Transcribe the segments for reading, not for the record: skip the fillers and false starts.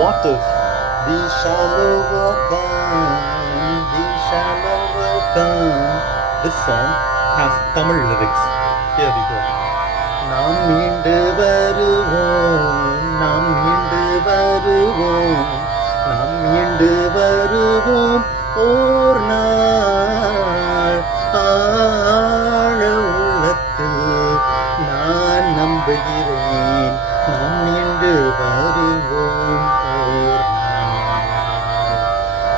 What if we shall overcome? We shall overcome. This song has Tamil lyrics. Here we go. நாம் மீண்டு வருவோம், நாம் மீண்டு வருவோம், நாம் மீண்டு வருவோம் ஓர் நாள். ஆழ உள்ளத்தில் நான் நம்புகிறேன், நாம் மீண்டு வருவோம் ஓர் நாள்.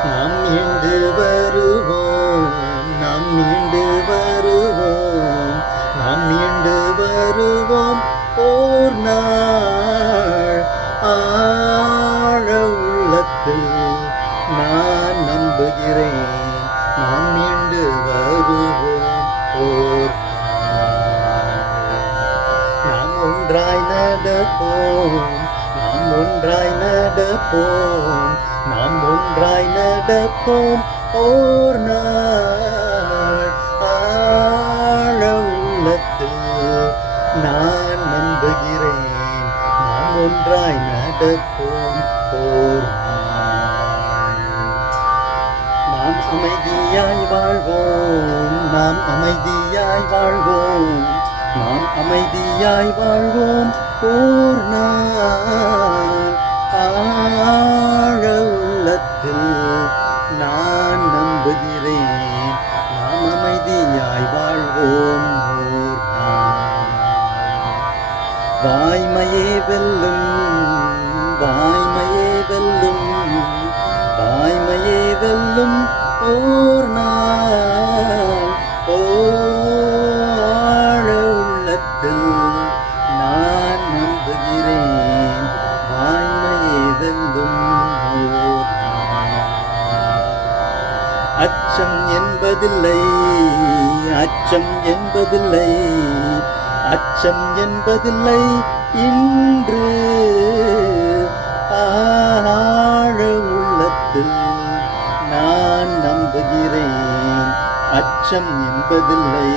நாம் மீண்டு வருவோம், நாம் மீண்டு வருவோம், நாம் மீண்டு வருவோம் ஓர் நாள். ஆழ உள்ளத்தில் நான் நம்புகிறேன், நாம் மீண்டு வருவோம் ஓர் நாள். நாம் ஒன்றாய் நடப்போம், நாம் ஒன்றாய் நடப்போம், நாம் ஒன்றாய் நடப்போம் ஓர் நாள். ஆழ உள்ளத்தில் நான் நம்புகிறேன், நாம் ஒன்றாய் நடப்போம் ஓர் நாள். நாம் அமைதியாய் வாழ்வோம், நாம் அமைதியாய் வாழ்வோம், நாம் அமைதியாய் வாழ்வோம் ஓர் நாள். ஆழ உள்ளத்தில் நான் நம்புகிறேன், நாம் அமைதியாய் வாழ்வோம் ஓர் நாள். வாய்மையே வெல்லும், வாய்மையே வெல்லும், வாய்மையே வெல்லும் ஓர் நாள். ஆழ உள்ளத்தில் நான் நம்புகிறேன், வாய்மையே வெல்லும் ஓர் நாள். அச்சம் என்பதில்லை, அச்சம் என்பதில்லை, அச்சம் என்பதில்லை இன்று. ஆழ உள்ளத்தில் நான் நம்புகிறேன், அச்சம் என்பதில்லை